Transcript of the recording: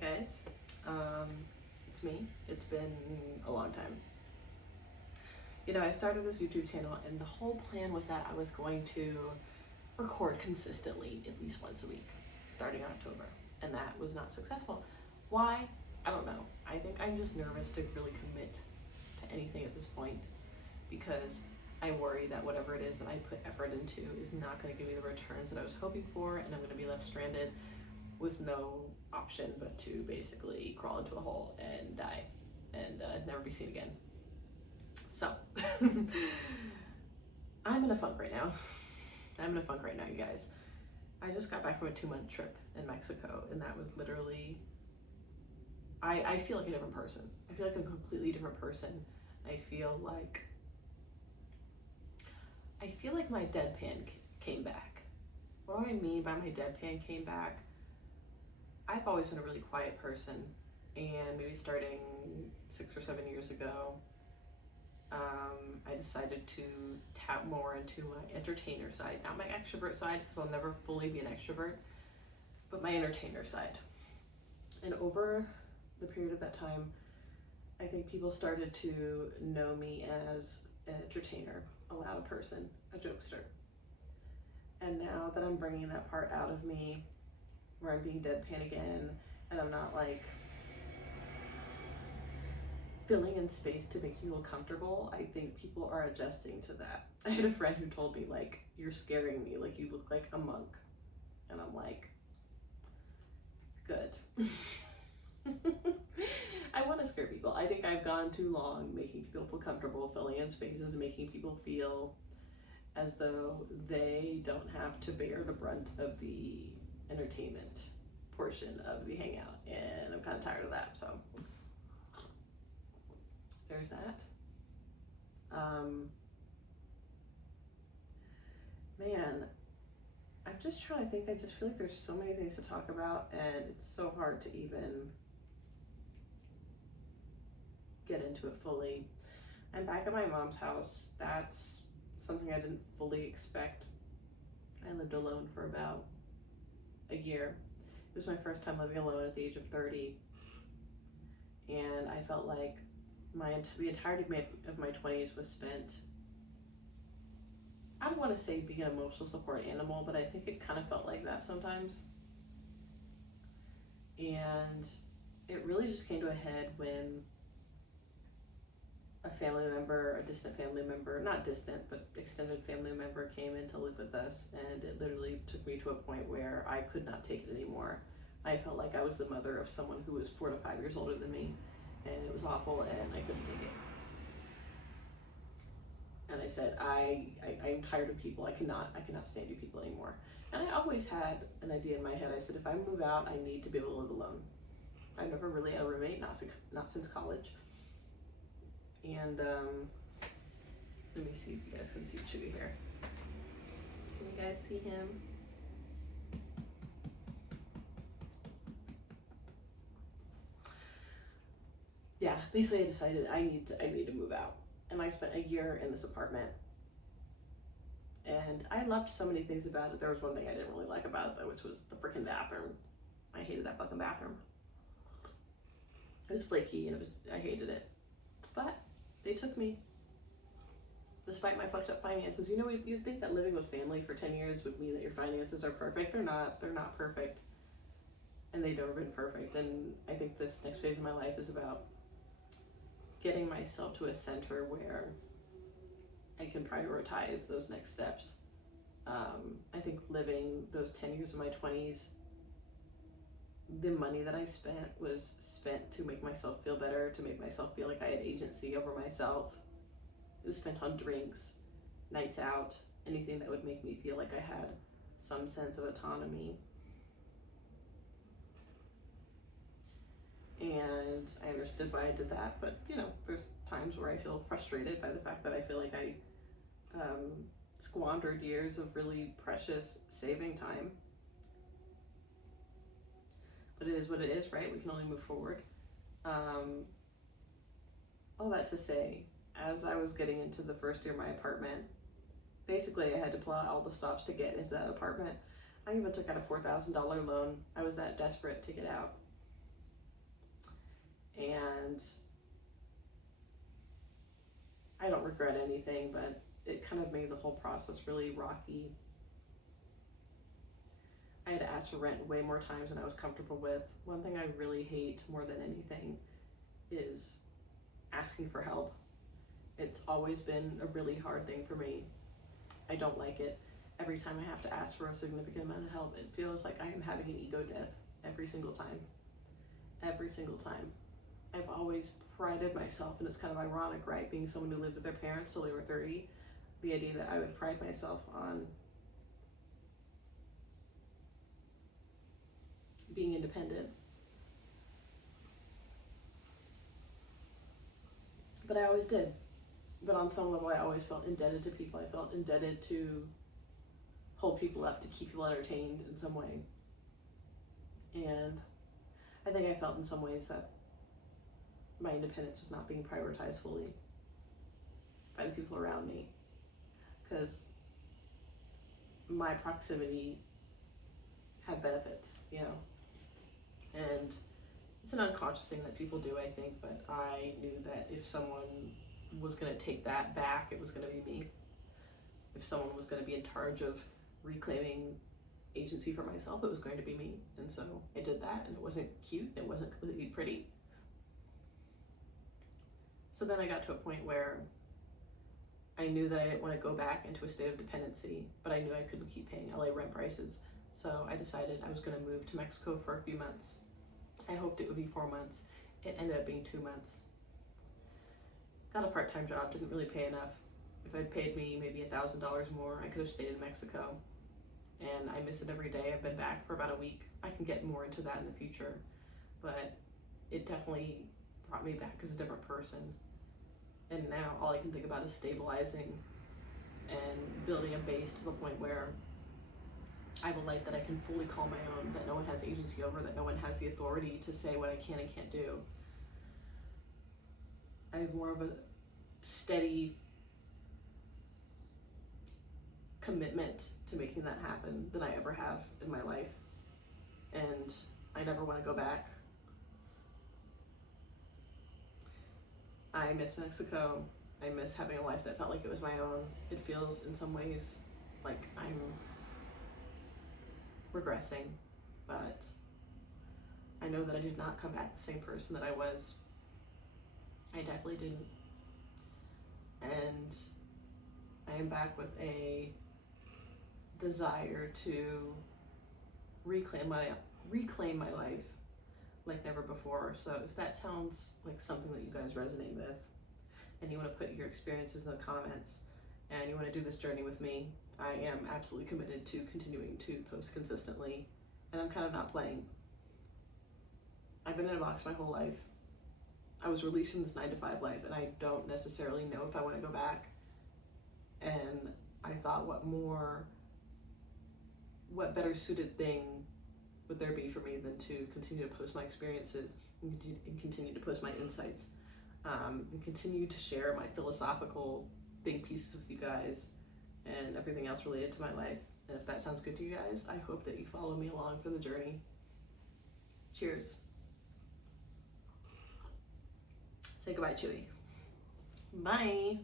Hey guys, it's me. It's been a long time. You know, I started this YouTube channel and the whole plan was that I was going to record consistently at least once a week starting in October, and that was not successful. Why? I don't know. I think I'm just nervous to really commit to anything at this point because I worry that whatever it is that I put effort into is not going to give me the returns that I was hoping for, and I'm going to be left stranded with no option but to basically crawl into a hole and die and never be seen again. So I'm in a funk right now. You guys. I just got back from a 2-month trip in Mexico, and that was literally, I feel like a different person. I feel like a completely different person. I feel like my deadpan came back. What do I mean by my deadpan came back? I've always been a really quiet person, and maybe starting 6 or 7 years ago, I decided to tap more into my entertainer side, not my extrovert side, because I'll never fully be an extrovert, but my entertainer side. And over the period of that time, I think people started to know me as an entertainer, a loud person, a jokester. And now that I'm bringing that part out of me, where I'm being deadpan again, and I'm not like filling in space to make you feel comfortable, I think people are adjusting to that. I had a friend who told me, like, you're scaring me, like you look like a monk. And I'm like, good. I want to scare people. I think I've gone too long making people feel comfortable, filling in spaces, and making people feel as though they don't have to bear the brunt of the entertainment portion of the hangout, and I'm kind of tired of that, so there's that. Man, I'm just trying to think. I just feel like there's so many things to talk about, and it's so hard to even get into it fully. I'm back at my mom's house. That's something I didn't fully expect. I lived alone for about a year. It was my first time living alone at the age of 30, and I felt like the entirety of my 20s was spent, I don't want to say being an emotional support animal, but I think it kind of felt like that sometimes. And it really just came to a head when a family member, a distant family member, not distant, but extended family member came in to live with us, and it literally took me to a point where I could not take it anymore. I felt like I was the mother of someone who was 4 to 5 years older than me, and it was awful, and I couldn't take it. And I said, I'm tired of people. I cannot stand you people anymore. And I always had an idea in my head. I said, if I move out, I need to be able to live alone. I've never really had a roommate, not since college. And let me see if you guys can see Chewy here. Can you guys see him? Yeah, basically I decided I need to move out. And I spent a year in this apartment. And I loved so many things about it. There was one thing I didn't really like about it though, which was the freaking bathroom. I hated that fucking bathroom. It was flaky and I hated it. But they took me, despite my fucked up finances. You know, you'd think that living with family for 10 years would mean that your finances are perfect. They're not perfect. And they've never been perfect. And I think this next phase of my life is about getting myself to a center where I can prioritize those next steps. I think living those 10 years of my 20s, the money that I spent was spent to make myself feel better, to make myself feel like I had agency over myself. It was spent on drinks, nights out, anything that would make me feel like I had some sense of autonomy. And I understood why I did that, but you know, there's times where I feel frustrated by the fact that I feel like I squandered years of really precious saving time. But it is what it is, right? We can only move forward. All that to say, as I was getting into the first year of my apartment, basically I had to pull out all the stops to get into that apartment. I even took out a $4,000 loan. I was that desperate to get out. and I don't regret anything, but it kind of made the whole process really rocky. I had to ask for rent way more times than I was comfortable with. One thing I really hate more than anything is asking for help. It's always been a really hard thing for me. I don't like it. Every time I have to ask for a significant amount of help, it feels like I am having an ego death every single time. Every single time. I've always prided myself, and it's kind of ironic, right? Being someone who lived with their parents till they were 30, the idea that I would pride myself on being independent. But I always did. But on some level, I always felt indebted to people. I felt indebted to hold people up, to keep people entertained in some way. And I think I felt in some ways that my independence was not being prioritized fully by the people around me, because my proximity had benefits, you know, and it's an unconscious thing that people do, I think, but I knew that if someone was going to take that back, it was going to be me. If someone was going to be in charge of reclaiming agency for myself, it was going to be me. And so I did that, and it wasn't cute, it wasn't completely pretty. So then I got to a point where I knew that I didn't want to go back into a state of dependency, but I knew I couldn't keep paying LA rent prices. So I decided I was going to move to Mexico for a few months. I hoped it would be 4 months. It ended up being 2 months. Got a part-time job, didn't really pay enough. If I'd paid me maybe $1,000 more, I could have stayed in Mexico. And I miss it every day. I've been back for about a week. I can get more into that in the future, but it definitely brought me back as a different person. And now all I can think about is stabilizing and building a base to the point where I have a life that I can fully call my own, that no one has agency over, that no one has the authority to say what I can and can't do. I have more of a steady commitment to making that happen than I ever have in my life. And I never want to go back. I miss Mexico. I miss having a life that felt like it was my own. It feels in some ways like I'm regressing, but I know that I did not come back the same person that I was. I definitely didn't. And I am back with a desire to reclaim my life like never before. So if that sounds like something that you guys resonate with, and you want to put your experiences in the comments, and you want to do this journey with me, I am absolutely committed to continuing to post consistently, and I'm kind of not playing. I've been in a box my whole life. I was released from this 9-to-5 life, and I don't necessarily know if I want to go back. And I thought, what better suited thing would there be for me than to continue to post my experiences and continue to post my insights, and continue to share my philosophical think pieces with you guys and everything else related to my life. And if that sounds good to you guys, I hope that you follow me along for the journey. Cheers. Say goodbye, Chewy. Bye.